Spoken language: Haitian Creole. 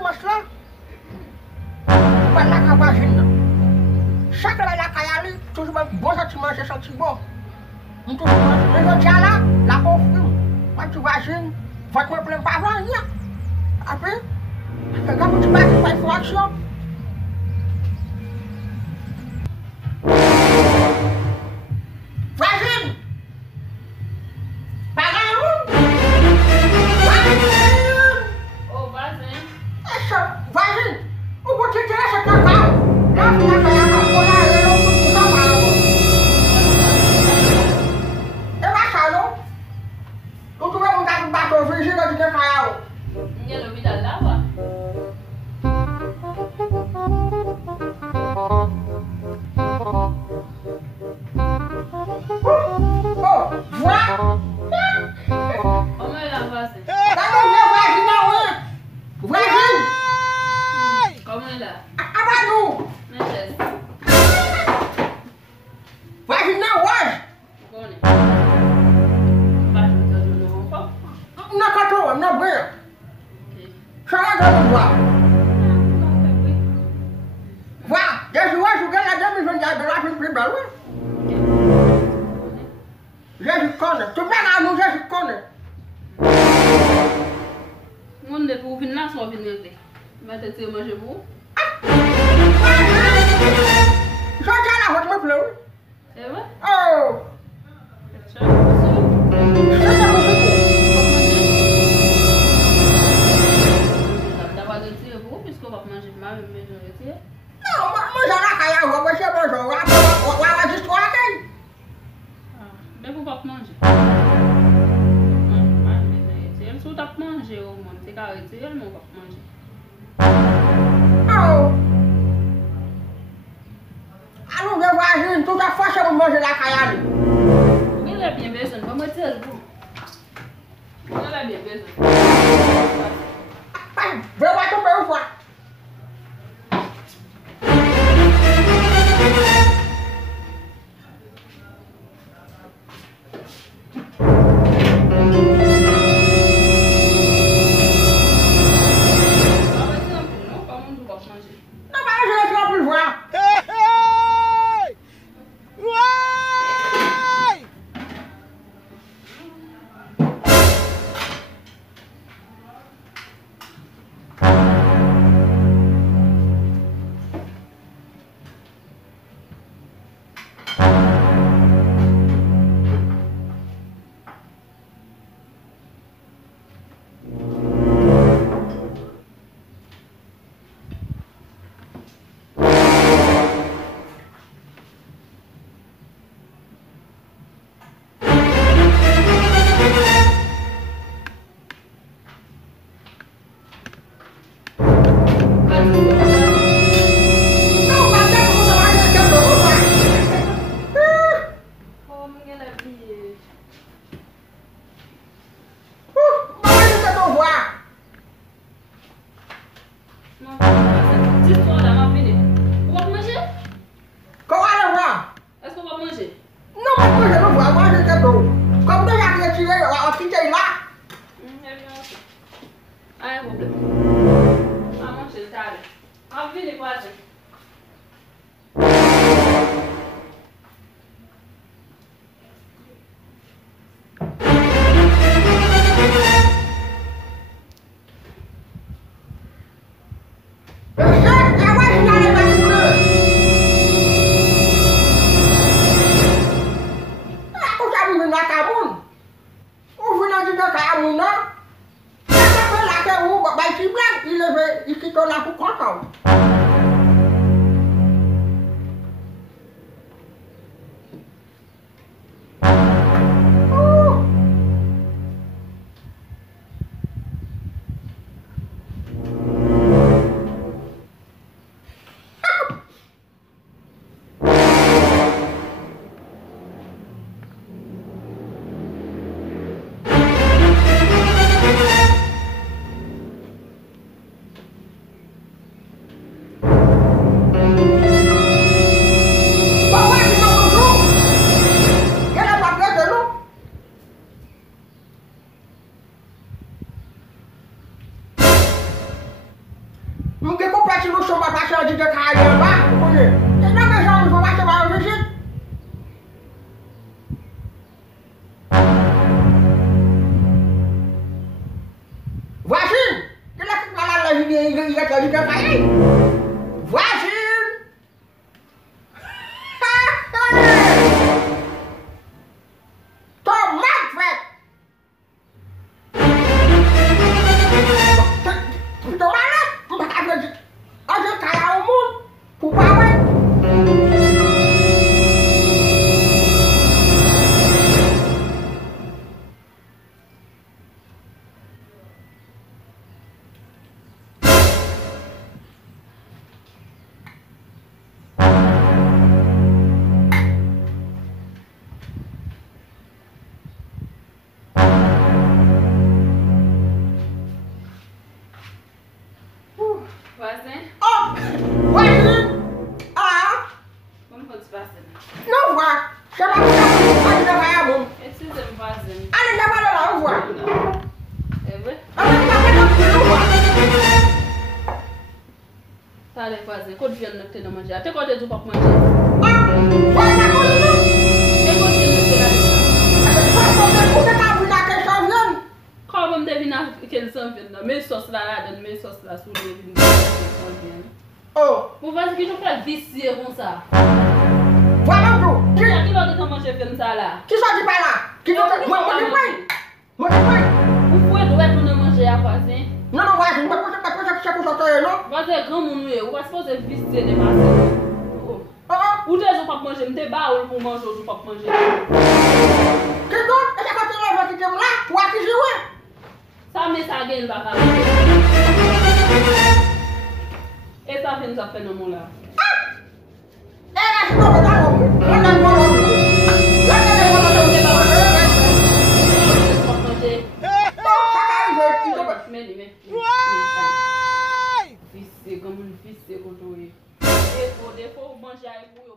mas lah. Buat nak kabahin lah. Sakala la kayali, tu sebab bosa cuma sesuatu bo. Untuk dengan jalan, lakukan film. Macam bahasin, buat problem apa ya? Apa? Kamu coba buat flagship. Bahasin. Bangun. Bahasin. Oh, bahasin. Esok, bahasin. Ubu cerita sekarang. Dah nak kaya apa pola elok kita mahu. Masalah. Untuk yang tak baca visi dah tidak kaya. Ini lebih dalam apa? Oh, buat. Como é a bahasin? Kamu nak bahasin apa? Bahasin. Como é lá? Apa tu? Nanti. Bahasin nak was. Kone. Bahasin tu dulu apa? Nak kata nak ber. Okay. Saya dah buat. Wah, dia sudah sudah ada mison jadi berapa pribadi. Dia sekolah. Coba kamu saya sekolah. Onde pour finir só finir de. Vai ter que manger vous? Saya jalan hot belum. É vrai? Oh, Tchau. Você? saya tak masuk. Dá para retirer vous puisque on va manger mal mais je retire. No, masalah kayak gua masih masuk. Apa wajib sekolah kan? Ah, mais vous pas manger. Mal mais je retire. Si vous t'a manger au moins, c'est qu'à retirer, mais on va manger. Oh. Anu dia bahasin tu dah fasa masalah kayak ni. Vous avez bien besoin, va me dire vous. Vous avez bien besoin. Berapa tu berapa? Pas retirer un peu, non? Comment on va manger? Nak mana saya tak berapa? si nou chou mwen pache an di de kaya yon ba, konye. E nan men jan mwen pache ba yon vizit. Voisine, ki la kik malan la jide yon di de kaya yon. Voisine! Ton mat fèt! Ton malan, mwen baka vè di. An di kaya yon moun, pou pa wè. Voisin? Oh! Voisine! Ah! Como pode se passar? Non vwa, se pa pou an di de kaya moun. Excusez-moi, voisin. An di de kaya la ou vwa. É vrai? An di de kaya la ou vwa. Tá ali, voisin. Quando vier no que não manjar. Até quando eu vou manjar. Ah! Voisine a kon nou? Até quando eu não quero. Ou te ka vwi la ke chan vyen? Como me devina aquele sangue não? Meio sócio lá, meio sócio lá, sul de Oh! Vous voyez que je fais vicier comme ça. Voilà bro! Qui l'autre comment je fais ça là? Ki sa di pa la? Ki nou te... Mwen di pwen? Mwen di pwen? Vous pouvez doit nous manger à voisin. Non, non, voisin, mwen pou se pou sote non? Voisin grand moun ou pas supposé vicier de passer. Ou des jours pas manger, me te baoul pour manger, ou pas manger. Ki don? E se kote leve ki kem la? Pou a ki jiwe? Ça met ça gagne pas pas. Et ça fait nous a fait dans mon là. E la si nou betan ou? Mwen nan mwen ou? La te de mwen ou? Pas manger. Sa ka rive, ki te be... Mais. Vicier comme une vicier quand on est. Des fois manger avec vous,